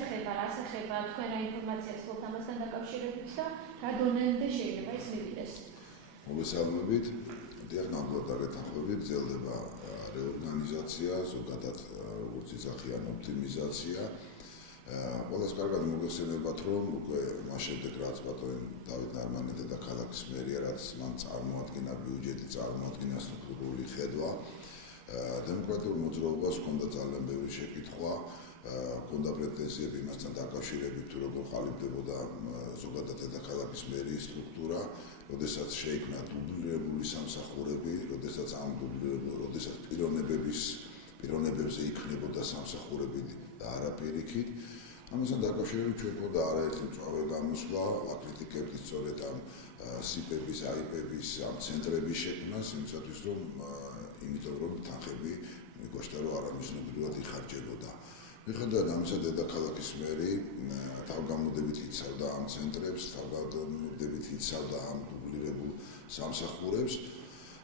ეხება, რას ეხება, თქვენ რა ინფორმაციას გქონთ ამასთან დაკავშირებით და რა დონემდე შეიძლება ის მივიდეს? მოგესალმებით. დიახ, ნამდვილად დაგეთანხმებით, გრძელდება რეორგანიზაცია, ზოგადად როგორც იძახიან ოპტიმიზაცია. ყველას კარგად მოგესალმებათ, რომ უკვე მას შემდეგ რაც ბატონ დავით ნარმანი დედაქალაქის მერია, რაც მან წარმოადგინა ბიუჯეტი, წარმოადგინა სტრუქტურული ხედვა. დემოკრატიულ მოძრაობას ჰქონდა ძალიან ბევრი შეკითხვა, ჰქონდა პრეტენზიები იმასთან დაკავშირებით, თუ როგორ ყალიბდებოდა ზოგადად დედაქალაქის მერიის სტრუქტურა, როდესაც შეიქმნა დუბლირებული სამსახურები, როდესაც პიროვნებებზე იქნებოდა სამსახურები და არა პირიქით. ამასთან დაკავშირებით ჩვენ გვქონდა არაერთი მწვავე გამოსვლა, აკრიტიკებთ სწორედ ამ სიპების, აიპების, ამ ცენტრების შექმნას, იმისათვის რომ თანხები მიგოჩნდა, რომ არამიზნობრივად იხარჯებოდა. მიუხედავად ამისა, დედაქალაქის მერი თავგამოდებით იცავდა ამ ცენტრებს, თავგამოდებით იცავდა ამ დუბლირებულ სამსახურებს.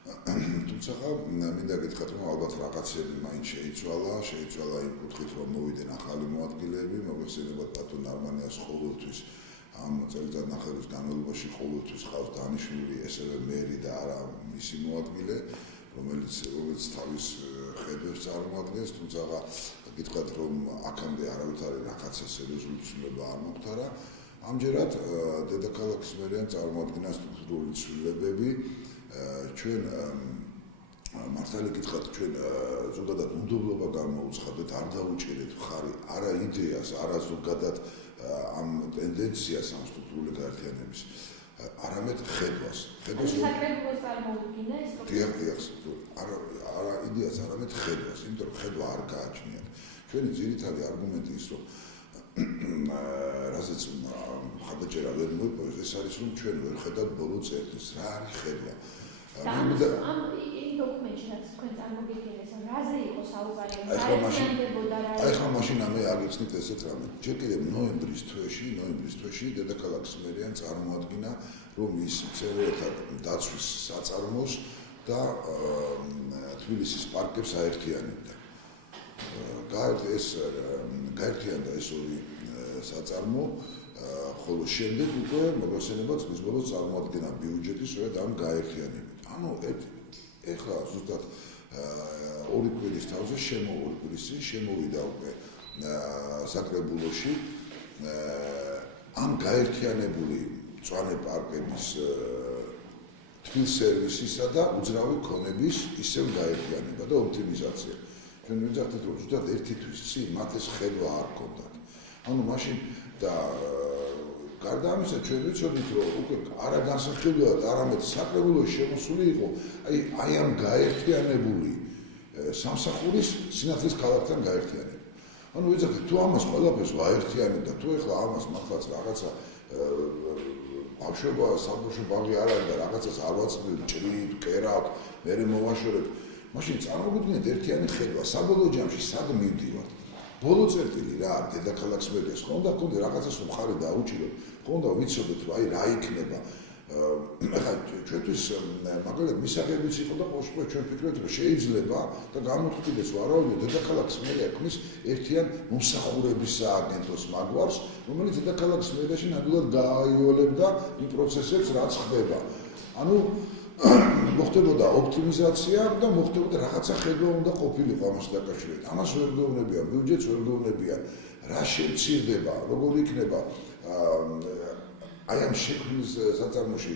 თუმცა მინდა გითხრათ, რომ ალბათ რაღაცები მაინც შეიცვალა იმ კუთხით, რომ მოვიდნენ ახალი მოადგილეები, მოგეხსენებათ ბატონ ნარმანიას ყოველთვის ამ წელიწადნახევრის განმავლობაში ყოველთვის ყავს დანიშნული ესევე მერი და არა მისი მოადგილე, რომელიც თავის ხედვებს წარმოადგენს, თუმცა გითხრათ, რომ აქამდე არავითარი რაღაცა სერიოზული ცვლილება არ მოხდარა. ამჯერად დედაქალაქის მერია წარმოადგენს სტრუქტურული ცვლილებები. ჩვენ მართალი გითხრათ, ჩვენ ზოგადად უნდობლობა გამოუცხადეთ, არ დაუჭირეთ მხარი არა იდეას, არა ზოგადად ამ ტენდენციას ამ სტრუქტურული გაერთიანების, არამედ ხედვას. საკრებულოს წარმოუდგინა ეს დიახ, არა იდეას, არამედ ხედვას, იმიტომ რომ ხედვა არ გააჩნიათ. ჩვენი ძირითადი არგუმენტი ის, რომ რაზეც ხადაჭერა ვერ მოიპოვეს, ეს არის, რომ ჩვენ ვერ ხედავთ ბოლო წერტილს, რა არის ხედვა. ამ დოკუმენტში რაც თქვენ წარმოგიდგენეს, რაზე იყო საუბარი? აი ხა მაშინ ამე აგიხსნით ესეთ რამე. ჯერ კიდევ ნოემბრის თვეში დედაქალაქის მერიამ წარმოადგინა, რომ ის მცენარეთა დაცვის საწარმოს და თბილისის პარკებს აერთიანებდა. გაერთიანდა ეს ორი საწარმო, ხოლო შემდეგ უკვე მოგესალმებათ წლის ბოლოს წარმოადგინა ბიუჯეტი სწორედ ამ გაერთიანებით. ანუ ეხლა ზუსტად ორი კვირის თავზე შემოვიდა უკვე საკრებულოში ამ გაერთიანებული მწვანე პარკების თბილსერვისისა და უძრავი ქონების ისევ გაერთიანება და ოპტიმიზაცია. ჩვენ ვიძახდით, რომ ზუსტად ერთი თვის წინ მათ ეს ხედვა არ ჰქონდათ. ანუ მაშინ და გარდა ამისა, ჩვენ ვიცოდით, რომ უკვე არა განსახილველად, არამედ საკრებულოში შემოსული იყო აი ამ გაერთიანებული სამსახურის სინათლის ქალაქთან გაერთიანება. ანუ ვიძახდით, თუ ამას ყველაფერს ვაერთიანებ და თუ ეხლა ამას მართლაც რაღაცა ბავშვობა, საბავშვო ბაღი არ არის და რაღაცას არ ვაწვდით, ჭრით, კერავთ, მერე მოვაშორებთ. მაშინ წარმოგვიდგინეთ ერთიანი ხედვა, საბოლოო ჯამში სად მივდივართ? ბოლო წერტილი რა არის დედაქალაქის მერიას, ხონდა რაღაცას მხარი დაუჭიროთ, ხონდა ვიცოდეთ, რომ აი რა იქნება. ეხლა ჩვენთვის მაგალითად მისაღებიც იყო და ყოველთვის ჩვენ ვფიქრობთ, რომ შეიძლება და გამოთქვიდეს ვარავინ დედაქალაქის მერია ქმნის ერთიან მომსახურების სააგენტოს მაგვარს, რომელიც დედაქალაქის მერიაში ნამდვილად გააიოლებდა იმ პროცესებს, რაც ხდება. ანუ მოხდებოდა ოპტიმიზაცია და მოხდებოდა რაღაცა ხედვა უნდა ყოფილიყო ამასთან დაკავშირებით. ამას ვერ გვეუბნებიან, ბიუჯეტს ვერ გვეუბნებიან, რა შემცირდება, როგორ იქნება აი ამ შექმნის საწარმოში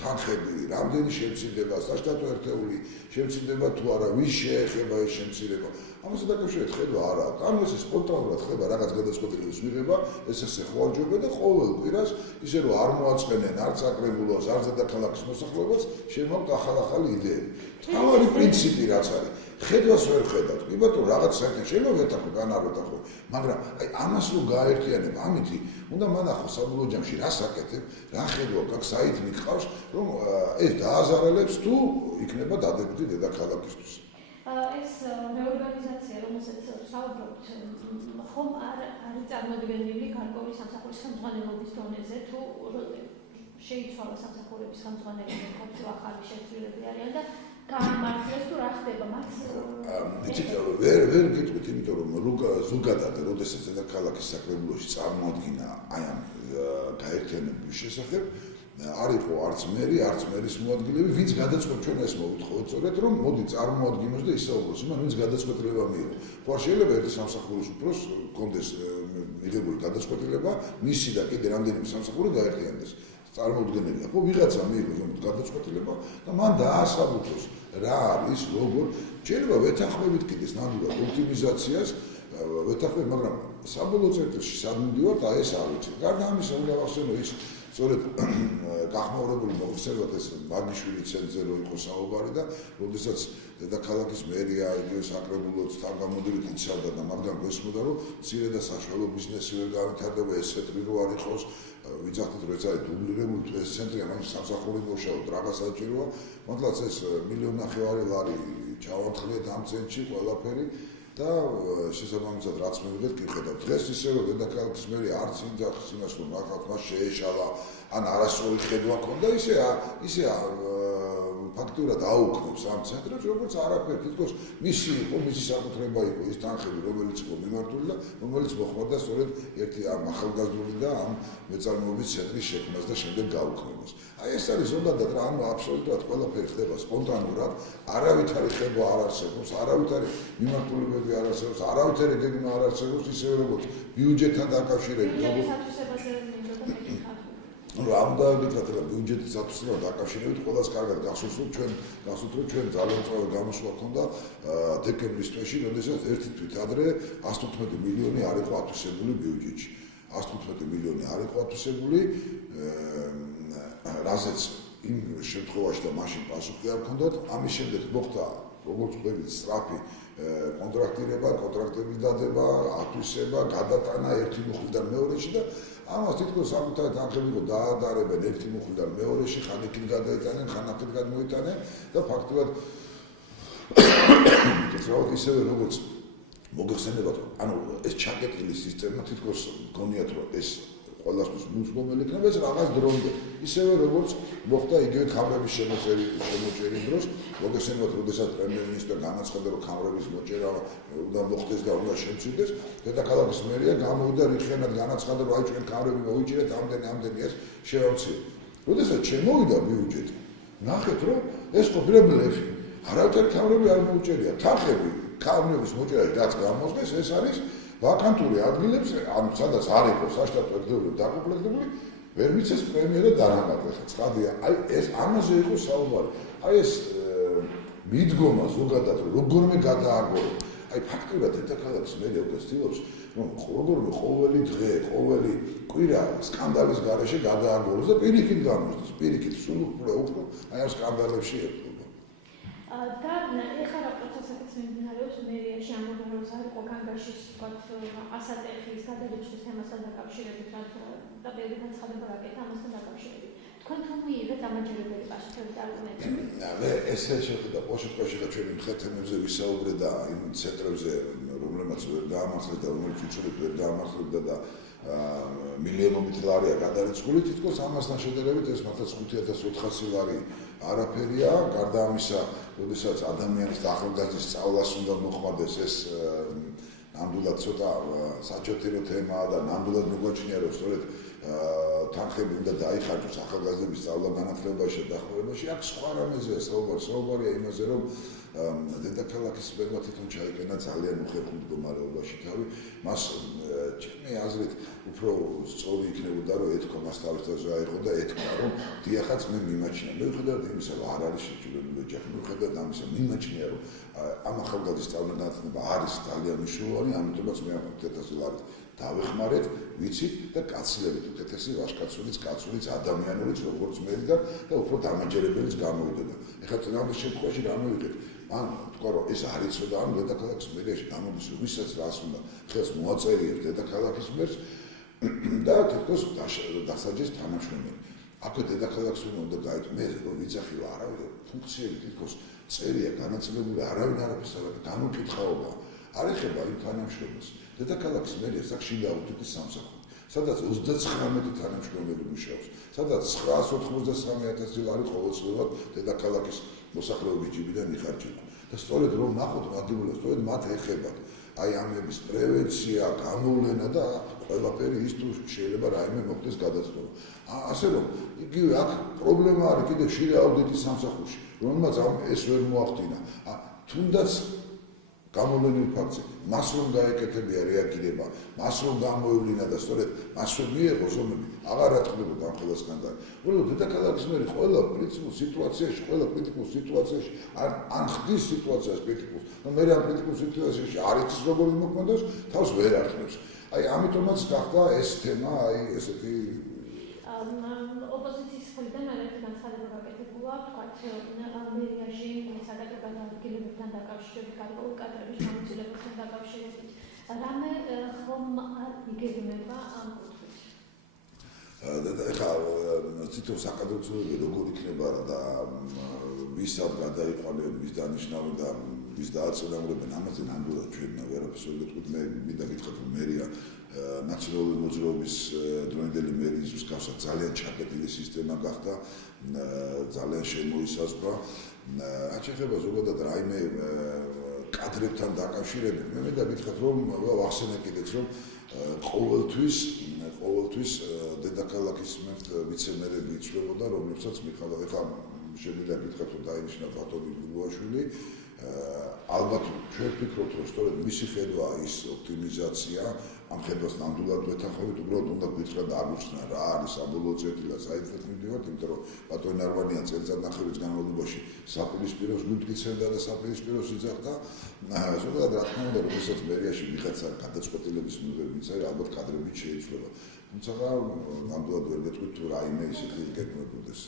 თანხები, რამდენი შემცირდება, საშტატო ერთეული შემცირდება თუ არა, ვის შეეხება ეს შემცირება. ამასთან დაკავშირებით ხედვა არ აქვს. ანუ ეს სპონტანურად ხდება რაღაც გადაწყვეტილების მიღება, ეს ესე ხوارჯობა და ყოველ კვირას ისე რომ არ მოაწყენენ არც საკრებულოს, არც დედაქალაქის მოსახლეობას, შემოაქვთ ახალ იდეები. თავარი პრინციპი რაც არის, ხედვას ვერ ხედავთ. კი ბატონო, რაღაც საერთოდ შეიძლება ვეთანხმო, განავრეთანხმო, მაგრამ აი ამას რო გააერთიანებ, ამითი უნდა მანახო საბოლოო ჯამში რა საკეთებ, რა ხედვა გაქვს, საით მიყავს, რომ ეს დააზარალებს თუ იქნება დადებითი დედაქალაქისთვის. ეს რეორგანიზაცია, რომელსაც საუბრობთ, ხომ არ არის წარმოდგენილი გარკვეული სამსახურის ხელმძღვანელობის დონეზე, თუ შეიცვალა სამსახურების ხელმძღვანელები, ახალი შეცვლილები არიან და გაამართლეს თუ რა ხდება მათ? იცით, ვერ გეტყვით, იმიტომ რომ ზოგადად, როდესაც დედაქალაქის საკრებულოში წარმოადგინა აი ამ გაერთიანების შესახებ, არ იყო არც მერი, არც მერის მოადგილეები, ვინც გადაწყვეტ ჩვენ ეს მოვითხოვეთ სწორედ, რომ მოდი წარმოადგინოს და ისაუბროს იმან, ვინც გადაწყვეტილება მიიღო. ხო არ შეიძლება ერთი სამსახურის უფროს კონდეს მიღებული გადაწყვეტილება, მისი და კიდე რამდენიმე სამსახური გაერთიანდეს. წარმოუდგენელია. ხო, ვიღაცა მიიღო ზოგადად გადაწყვეტილება და მან დაასაბუთოს რა არის, როგორ შეიძლება ვეთანხმებით კიდეს ნამდვილად ოპტიმიზაციას, ვეთანხმებით, მაგრამ საბოლოო წერტილში სად მივდივართ, აი ეს არ ვიცი. გარდა ამისა, უნდა ვახსენო ის სწორედ გახმაურებული მოგხსენებათ ეს მაგიშვილი ცენტრზე რო იყო საუბარი და როდესაც დედაქალაქის მერია, იგივე საკრებულოც თავგამოდებით იცავდა და მაგან გვესმოდა, რომ მცირე და საშუალო ბიზნესი ვერ გავითარდება, ეს ცენტრი რო არ იყოს, ვიძახდით რომ ეს არის დუბლირებული ეს ცენტრი, ამას სამსახური მოშალოთ, რაღაც საჭიროა, მართლაც ეს 1.5 მილიონი ლარი ჩავამთხრიეთ ამ ცენტრში ყველაფერი და შესაბამისად რაც მივიდეთ კი ხედავთ დღეს ისე რომ დედაქალაქის მერია არც ინძახს იმას რომ ახალ მას შეეშალა ან არასწორი ხედვა ქონდა ისე ფაქტურად აუქმებს ამ ცენტრებს როგორც არაფერი თითქოს მისი საკუთრება იყო ის თანხები რომელიც იყო მიმართული და რომელიც მოხმარდა სწორედ ერთი ამ ახალგაზრდული და ამ მეწარმოების ცენტრის შექმნას და შემდეგ გაუქმებას. აი ეს არის ზოგადად რა ანუ აბსოლუტურად ყველაფერი ხდება სპონტანურად, არავითარი ხედვა არ არსებობს, არავითარი მიმართულებები არ არსებობს, არავითარი გეგმა არ არსებობს ისევე როგორც ბიუჯეტთან დაკავშირებით, როგორც ამ დაგვიწყოთ რა ბიუჯეტის ათვისებთან დაკავშირებით ყველას კარგად გახსოვს რომ ჩვენ ძალიან სწორი გამოსვლა ჰქონდა დეკემბრის თვეში, როდესაც ერთი თვით ადრე 115 მილიონი არ იყო ათვისებული ბიუჯეტში. 115 მილიონი არ იყო ათვისებული, რაზეც იმ შემთხვევაში და მაშინ პასუხი არ ჰქონდათ. ამის შემდეგ მოხდა როგორც ხვდებით სწრაფი კონტრაქტების დადება, ათვისება, გადატანა ერთი მუხლიდან მეორეში და ამას თითქოს საკუთარი თანხები იყო დაადარებენ ერთი მუხლიდან მეორეში, ხან იქით გადაიტანენ, ხან აქეთ გადმოიტანენ და ფაქტობრივად ისევე როგორც მოგეხსენებათ, ანუ ეს ჩაკეტილი სისტემა თითქოს გონიათ რომ ეს ყველასთვის მსვლელი იქნება ეს რაღაც დრომდე. ისევე როგორც მოხდა იგივე ქამრების შემოჭერის დროს, მოგეხსენებათ, როდესაც პრემიერ-მინისტრმა განაცხადა, რომ ქამრების მოჭერა უნდა მოხდეს და უნდა შემცირდეს, დედაქალაქის მერია გამოვიდა რიხიანად განაცხადა, რომ აი ჩვენ ქამრები მოვიჭერეთ ამდენი ეს შევამცირეთ. როდესაც შემოვიდა ბიუჯეტი, ნახეთ, რომ ეს ყოფილა ბლეფი. არავითარი ქამრები არ მოუჭერია. თანხები ქამრების მოჭერაში რაც გამოსდეს, ეს არის ვაკანტური ადგილებს, ანუ სადაც არ იყო საშტატო ერთეულები დაკომპლექტებული, ვერ მიცეს პრემიერა დანამატი. ცხადია, აი ეს ამაზე იყო საუბარი. აი ეს მიდგომა ზოგადად როგორმე გადააგორო. აი ფაქტურად დედაქალაქის მერია უცდილობს, რომ როგორმე ყოველი დღე, ყოველი კვირა სკანდალის გარეშე გადააგოროს და პირიქით გამოსდეს. პირიქით სულ უფრო აი ამ სკანდალებში ერთობა. და ეხლა რა პროცესებიც მიმდინარეობს მერიაში ამ მომავალს არ იყო განგაშის ვთქვათ ასატეხის გადარიცხვის თემასთან დაკავშირებით და ბევრი განცხადება რაკეთა ამასთან დაკავშირებით. თქვენ თუ მიიღეთ ამაჯერებელი პასუხები და არგუმენტები? ესე შეხედა პოშტკოში და ჩვენი მხედრებზე ვისაუბრე და იმ ცენტრებზე რომლებიც ვერ გაამართლეს და რომლებიც უცებ ვერ გაამართლებდა და მილიონობით ლარია გადარიცხული თითქოს ამასთან შედარებით ეს მართლაც 5400 ლარი არაფერია. გარდა ამისა, როდესაც ადამიანის და ახალგაზრდის სწავლას უნდა მოხმარდეს ეს ნამდვილად ცოტა საჭიროთი თემაა და ნამდვილად მოგვაჩნია რომ სწორედ თანხები უნდა დაიხარჯოს ახალგაზრდების სწავლა-განათლებაში და დახმარებაში. აქ სხვა რამეზეა საუბარია იმაზე რომ დედაქალაქის მერმა თვითონ ჩაიყენა ძალიან უხერხულ მდგომარეობაში თავი. მას ჩემი აზრით უფრო სწორი იქნებოდა რომ ეთქვა მას თავისთავად აიღო და ეთქვა რომ დიახაც მე მიმაჩნია. მიუხედავად იმისა რომ არ არის შეჭრილი ოჯახი, მიუხედავად ამისა მიმაჩნია რომ ამ ახალგაზრდის სწავლა-განათლება არის ძალიან მნიშვნელოვანი, ამიტომაც მე ამ 5000 ლარი დავეხმარეთ, ვიცით და კაცლებით 5000 ვაშკაცულიც, კაცულიც, ადამიანურიც როგორც მერიდა და უფრო დამაჯერებელიც გამოვიდა. ეხლა წინააღმდეგ შემთხვევაში გამოვიდეთ. მან თქვა რომ ეს არ იცოდა ამ დედაქალაქის მერიაში გამოდის ვისაც რას უნდა ხელს მოაწერიებს დედაქალაქის მერს და თითქოს დასაჯეს თანამშრომელი. აქვე დედაქალაქს უნდა გაიწვიოს მე რომ ვიცახი რომ არავინ ფუნქციები თითქოს წერია განაწილებული არავინ არაფერს არ განუკითხაობა არ ეხება იმ თანამშრომელს. დედაქალაქის მერია სახში აუდიტის სამსახური, სადაც 39 თანამშრომელი მუშაობს, სადაც 993,000 ლარი ყოველწლიურად დედაქალაქის მოსახლეობის ჯიბიდან იხარჯება. და სწორედ რომ ნახოთ მადლიერებს, სწორედ მათ ეხებათ აი ამების პრევენცია, გამოვლენა და ყველაფერი ის თუ შეიძლება რაიმე მოხდეს გადაწყვეტა. ასე რომ იგივე აქ პრობლემა არის კიდევ შირე აუდიტის სამსახურში, რომელმაც ეს ვერ მოახდინა. თუნდაც გამოვლენილ ფაქტზე, მას რომ გაეკეთებია რეაგირება, მას რომ გამოევლინა და სწორედ მას რომ მიიღო ზომები, აღარ ატყდებოდა ამ ყველა სკანდალი. უბრალოდ დედაქალაქის მერი ყველა პრინციპულ სიტუაციაში, ყველა კრიტიკულ სიტუაციაში ან ხდის სიტუაციას კრიტიკულს, და მე ამ კრიტიკულ სიტუაციაში არ იცის როგორ იმოქმედოს, თავს ვერ ართმევს. აი ამიტომაც გახდა ეს თემა, აი ესეთი ოპოზიციის მხრიდან ერთ განცხადება გაკეთებულა, თქვათ, მერიაში სადაგებად ადგილებთან დაკავშირებით, გარკვეული კადრების გამოცდილებასთან დაკავშირებით. რამე ხომ არ იგეგმება ამ კუთხით? ეხლა თვითონ საკადრო ცნობები როგორ იქნება და ვისაც გადაიყვანებენ, ვის დანიშნავენ და ვის დააწინაურებენ, ამაზე ნამდვილად ჩვენ ვერაფერს ვერ გეტყვით. მე მინდა გითხრათ, რომ მერია ნაციონალური მოძრაობის დროინდელი მერიის მსგავსად ძალიან ჩაკეტილი სისტემა გახდა, ძალიან შემოისაზღვრა. რაც ეხება ზოგადად რაიმე კადრებთან დაკავშირებით, მე მინდა გითხრათ, რომ ვახსენე კიდეც, რომ ყოველთვის დედაქალაქის ვიცე-მერები იცვლებოდა, რომლებსაც მიხალავ ეხლა შემიძლია გითხრათ, რომ დაინიშნა ბატონი გურუაშვილი. ალბათ ჩვენ ვფიქრობთ, რომ სწორედ მისი ხედვა ის ოპტიმიზაცია, ამ ხედვას ნამდვილად ვეთანხმებით, უბრალოდ უნდა გითხრათ და აგვიხსნა რა არის საბოლოო წერტილი და საერთოდ მივდივართ, იმიტომ რომ ბატონი არვანია წელიწადნახევრის განმავლობაში საპირისპიროს გვიმტკიცებდა და საპირისპიროს იძახდა. ზოგადად რა თქმა უნდა, როდესაც მერიაში ვიღაცა გადაწყვეტილების მიღებიც არის, ალბათ კადრებით შეიცვლება. თუმცა ნამდვილად ვერ გეტყვით თუ რაიმე ისეთი გეგმებოდეს.